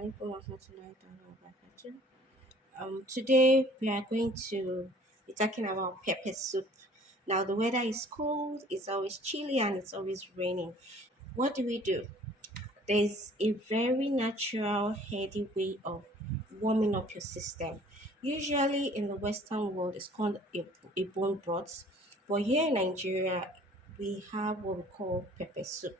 alaikum warahmatullahi ta'ala wabarakatuh. Today we are going to be talking about pepper soup. Now the weather is cold, it's always chilly and it's always raining. What do? There's a very natural, healthy way of warming up your system. Usually in the Western world, it's called a bone broth, but here in Nigeria, we have what we call pepper soup.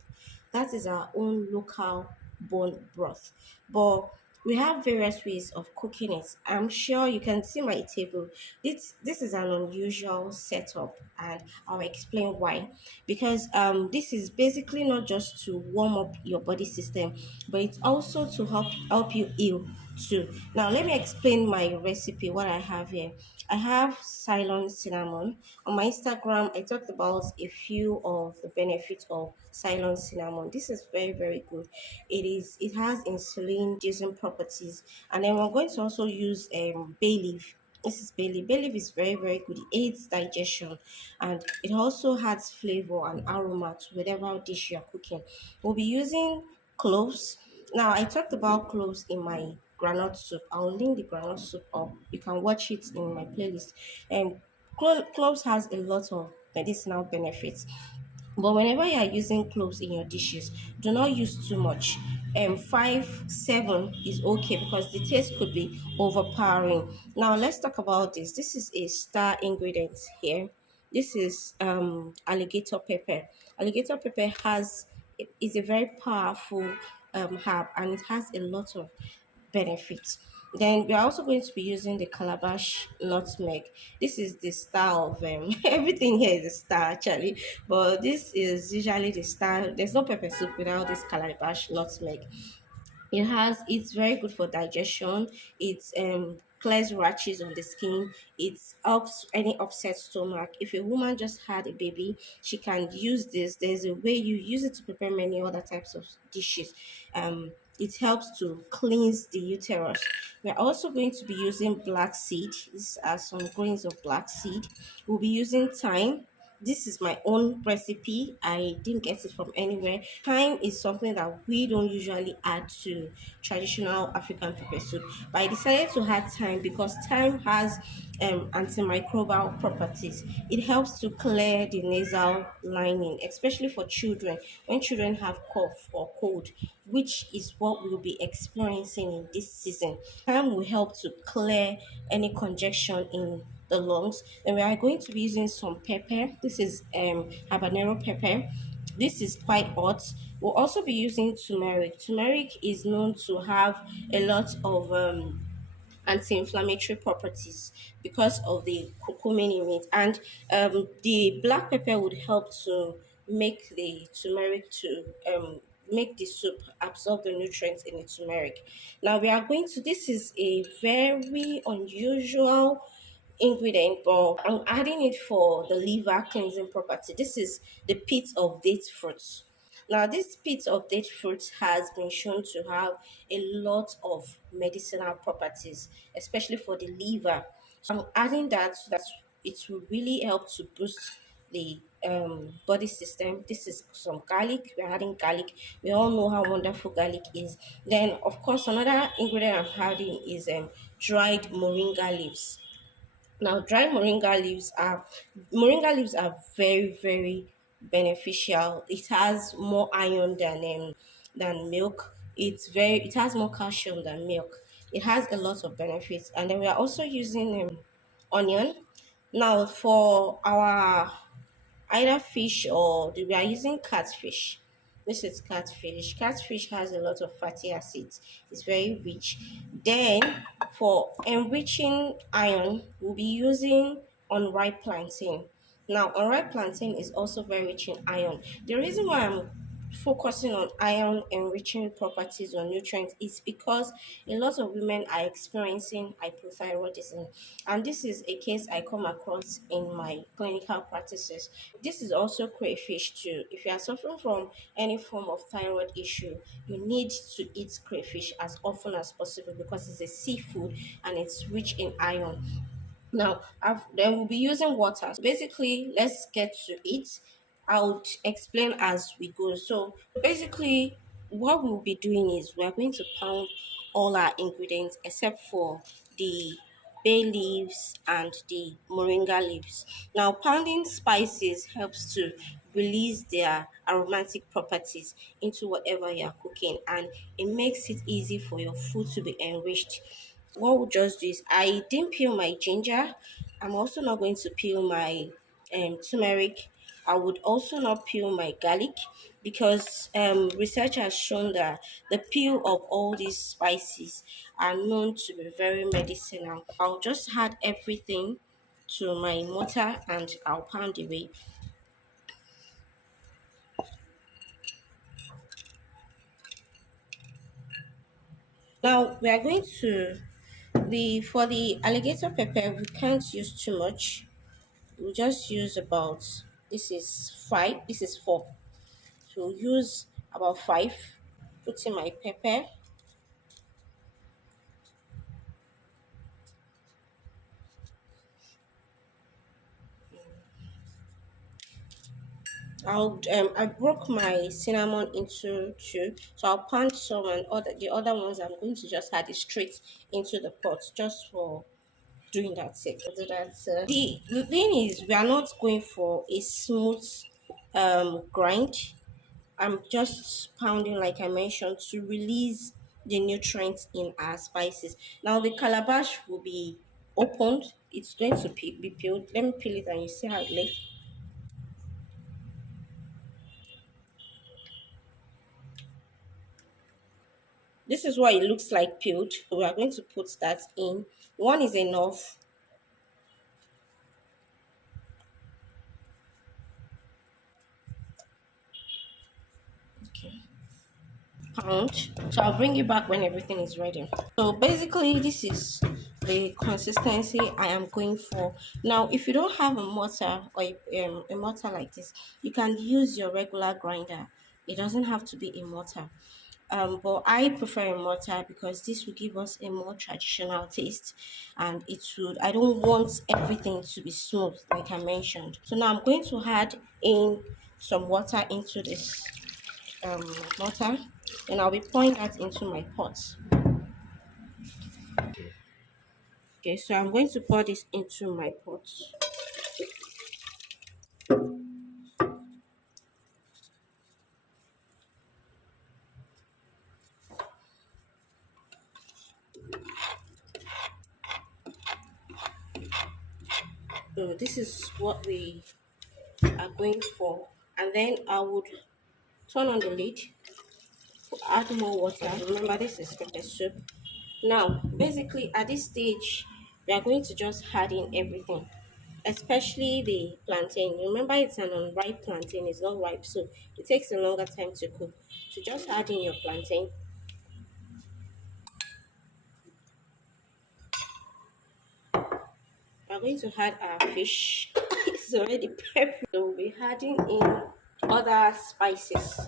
That is our own local bone broth. But we have various ways of cooking it. I'm sure you can see my table. This is an unusual setup, and I'll explain why. Because this is basically not just to warm up your body system, but it's also to help you heal too. Now let me explain my recipe. What I have here, I have Ceylon cinnamon. On my Instagram, I talked about a few of the benefits of Ceylon cinnamon. This is very good. It has insulin reducing properties, and then we're going to also use bay leaf. This is bay leaf. Bay leaf is very good. It aids digestion, and it also adds flavor and aroma to whatever dish you're cooking. We'll be using cloves. Now I talked about cloves in my granite soup. I'll link the granite soup up. You can watch it in my playlist. And cloves has a lot of medicinal benefits. But whenever you are using cloves in your dishes, do not use too much. 5, 7 is okay because the taste could be overpowering. Now let's talk about this. This is a star ingredient here. This is alligator pepper. Alligator pepper is a very powerful herb, and it has a lot of benefits. Then we are also going to be using the Calabash Nutmeg. This is the star of everything here is a star actually, but this is usually the star. There's no pepper soup without this Calabash Nutmeg. It's very good for digestion. It clears rashes on the skin. It helps any upset stomach. If a woman just had a baby, she can use this. There's a way you use it to prepare many other types of dishes. It helps to cleanse the uterus. We're also going to be using black seed. These are some grains of black seed. We'll be using thyme. This is my own recipe. I didn't get it from anywhere. Thyme is something that we don't usually add to traditional African pepper soup, but I decided to add thyme because thyme has antimicrobial properties. It helps to clear the nasal lining, especially for children when children have cough or cold, which is what we'll be experiencing in this season. Thyme will help to clear any congestion in the lungs. And we are going to be using some pepper. This is habanero pepper. This is quite hot. We'll also be using turmeric. Turmeric is known to have a lot of anti-inflammatory properties because of the curcumin in it, and the black pepper would help to make the turmeric to make the soup absorb the nutrients in the turmeric. Now we are going to, this is a very unusual ingredient, but I'm adding it for the liver cleansing property. This is the pit of date fruits. Now, this pit of date fruit has been shown to have a lot of medicinal properties, especially for the liver. So I'm adding that so that it will really help to boost the body system. This is some garlic. We're adding garlic. We all know how wonderful garlic is. Then, of course, another ingredient I'm adding is dried moringa leaves. Now, moringa leaves are very beneficial. It has more iron than milk. It has more calcium than milk. It has a lot of benefits. And then we are also using onion. Now, for our either fish or we are using catfish. This is catfish. Catfish has a lot of fatty acids. It's very rich. Then for enriching iron, we'll be using unripe plantain. Now, unripe plantain is also very rich in iron. The reason why I'm focusing on iron enriching properties or nutrients is because a lot of women are experiencing hypothyroidism, and this is a case I come across in my clinical practices. This is also crayfish too. If you are suffering from any form of thyroid issue, you need to eat crayfish as often as possible because it's a seafood and it's rich in iron. Now, then we'll be using water. So basically, let's get to it. I'll explain as we go. So basically, what we'll be doing is we are going to pound all our ingredients except for the bay leaves and the moringa leaves. Now, pounding spices helps to release their aromatic properties into whatever you are cooking, and it makes it easy for your food to be enriched. What we'll just do is, I didn't peel my ginger. I'm also not going to peel my turmeric. I would also not peel my garlic because research has shown that the peel of all these spices are known to be very medicinal. I'll just add everything to my mortar and I'll pound away. Now we are going to the for the alligator pepper. We can't use too much. We'll just use about, this is five. This is four. So use about five. Put in my pepper. I broke my cinnamon into two, so I'll pound some, and the other ones I'm going to just add it straight into the pot just for doing that sake. So that's the thing is, we are not going for a smooth grind. I'm just pounding, like I mentioned, to release the nutrients in our spices. Now the calabash will be opened. It's going to be peeled. Let me peel it and you see how it looks. This is what it looks like peeled. We are going to put that in. One is enough. Okay. Pound. So I'll bring you back when everything is ready. So basically, this is the consistency I am going for. Now, if you don't have a mortar or a mortar like this, you can use your regular grinder. It doesn't have to be a mortar. But I prefer a mortar because this will give us a more traditional taste, and it would. I don't want everything to be smooth, like I mentioned. So now I'm going to add in some water into this mortar, and I'll be pouring that into my pot. Okay, so I'm going to pour this into my pot. So this is what we are going for, and then I would turn on the lid, add more water. Remember, this is pepper soup. Now, basically, at this stage, we are going to just add in everything, especially the plantain. Remember, it's an unripe plantain, it's not ripe, so it takes a longer time to cook. So just add in your plantain. We're going to add our fish. It's already peppered. So we'll be adding in other spices.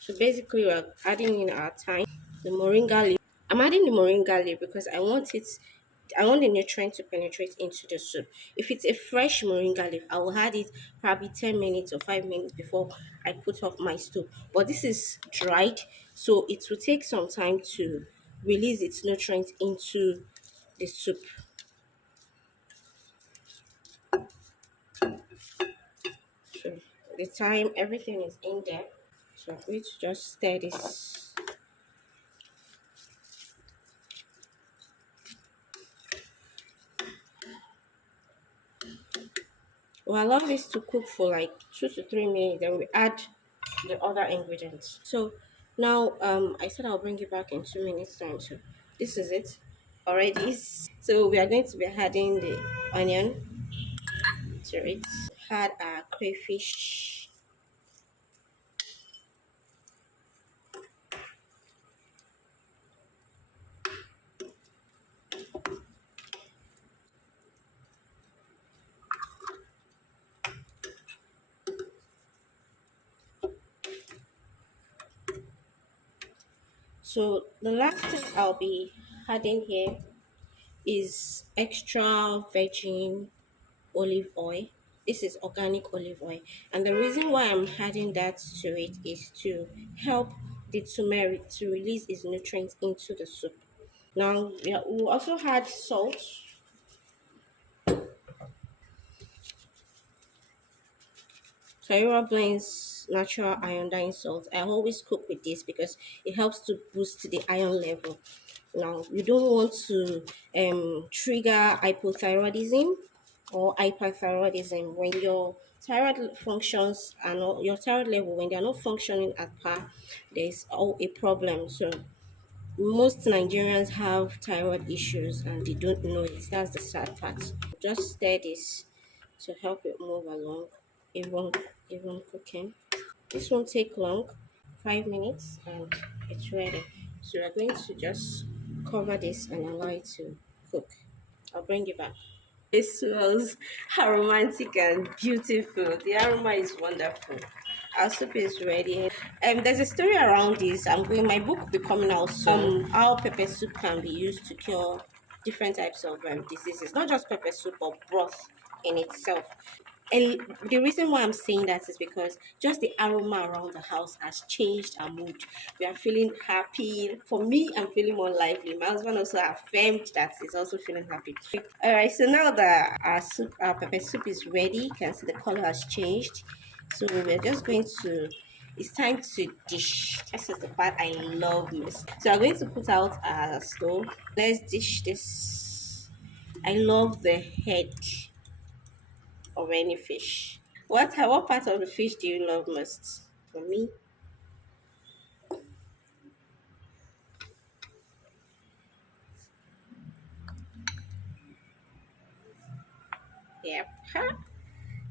So basically, we're adding in our thyme, the moringa leaf. I'm adding the moringa leaf because I want the nutrient to penetrate into the soup. If it's a fresh moringa leaf, I will add it probably 10 minutes or 5 minutes before I put off my stove. But this is dried, so it will take some time to release its nutrients into the soup. So the time everything is in there. So I'm going to just stir this. We'll allow this to cook for like 2 to 3 minutes, then we add the other ingredients. So now I said I'll bring it back in 2 minutes time. So this is it already. So we are going to be adding the onion to it. Add our crayfish. So the last thing I'll be adding here is extra virgin olive oil. This is organic olive oil, and the reason why I'm adding that to it is to help the turmeric to release its nutrients into the soup. Now, yeah, we also add salt. Toheeroh blends natural iodine salt. I always cook with this because it helps to boost the iron level. Now, you don't want to trigger hypothyroidism or hyperthyroidism when your thyroid functions and your thyroid level when they are not functioning at par. There's all a problem. So most Nigerians have thyroid issues and they don't know it. That's the sad part. Just stir this to help it move along, even even cooking. This won't take long, 5 minutes, and it's ready. So we're going to just cover this and allow it to cook. I'll bring it back. It smells aromatic and beautiful. The aroma is wonderful. Our soup is ready. There's a story around this. My book will be coming out soon. How pepper soup can be used to cure different types of diseases, not just pepper soup, but broth in itself. And the reason why I'm saying that is because just the aroma around the house has changed our mood. We are feeling happy. For me, I'm feeling more lively. My husband also affirmed that he's also feeling happy. All right, so now that our pepper soup is ready, you can see the color has changed. So we're just going to. It's time to dish. This is the part I love most. So I'm going to put out our stove. Let's dish this. I love the head of any fish. What part of the fish do you love most? For me, yep. Huh?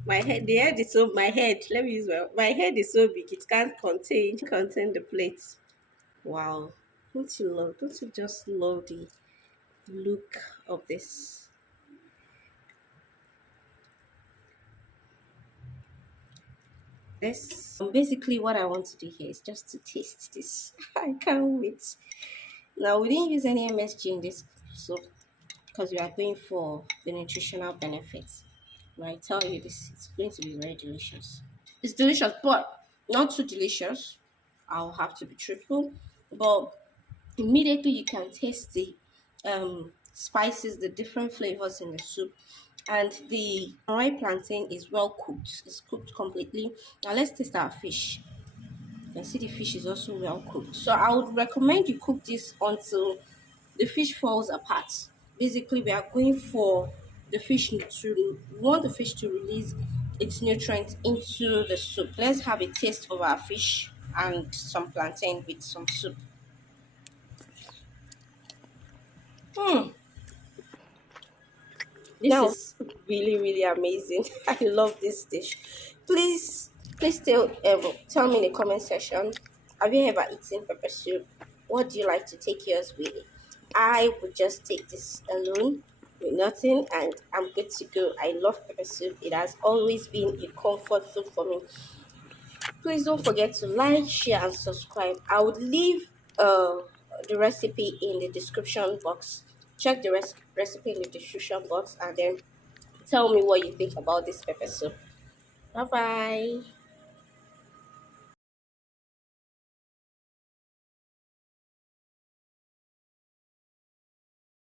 The head is so. My head. Let me use my head is so big it can't contain the plate. Wow, Don't you just love the look of this? This basically what I want to do here is just to taste this. I can't wait. Now we didn't use any MSG in this soup because we are going for the nutritional benefits. But I tell you, this it's going to be very delicious. It's delicious, but not too delicious. I'll have to be truthful. But immediately you can taste the spices, the different flavors in the soup. And the Unripe plantain is well cooked. It's cooked completely. Now let's taste our fish. You can see the fish is also well cooked. So I would recommend you cook this until the fish falls apart. Basically, we are going for the fish to we want the fish to release its nutrients into the soup. Let's have a taste of our fish and some plantain with some soup. Hmm. This is really amazing. I love this dish. Please tell me in the comment section. Have you ever eaten pepper soup? What do you like to take yours with? I would just take this alone with nothing, and I'm good to go. I love pepper soup. It has always been a comfort food for me. Please don't forget to like, share, and subscribe. I would leave the recipe in the description box. Check the recipe in the description box and then tell me what you think about this pepper soup. Bye bye.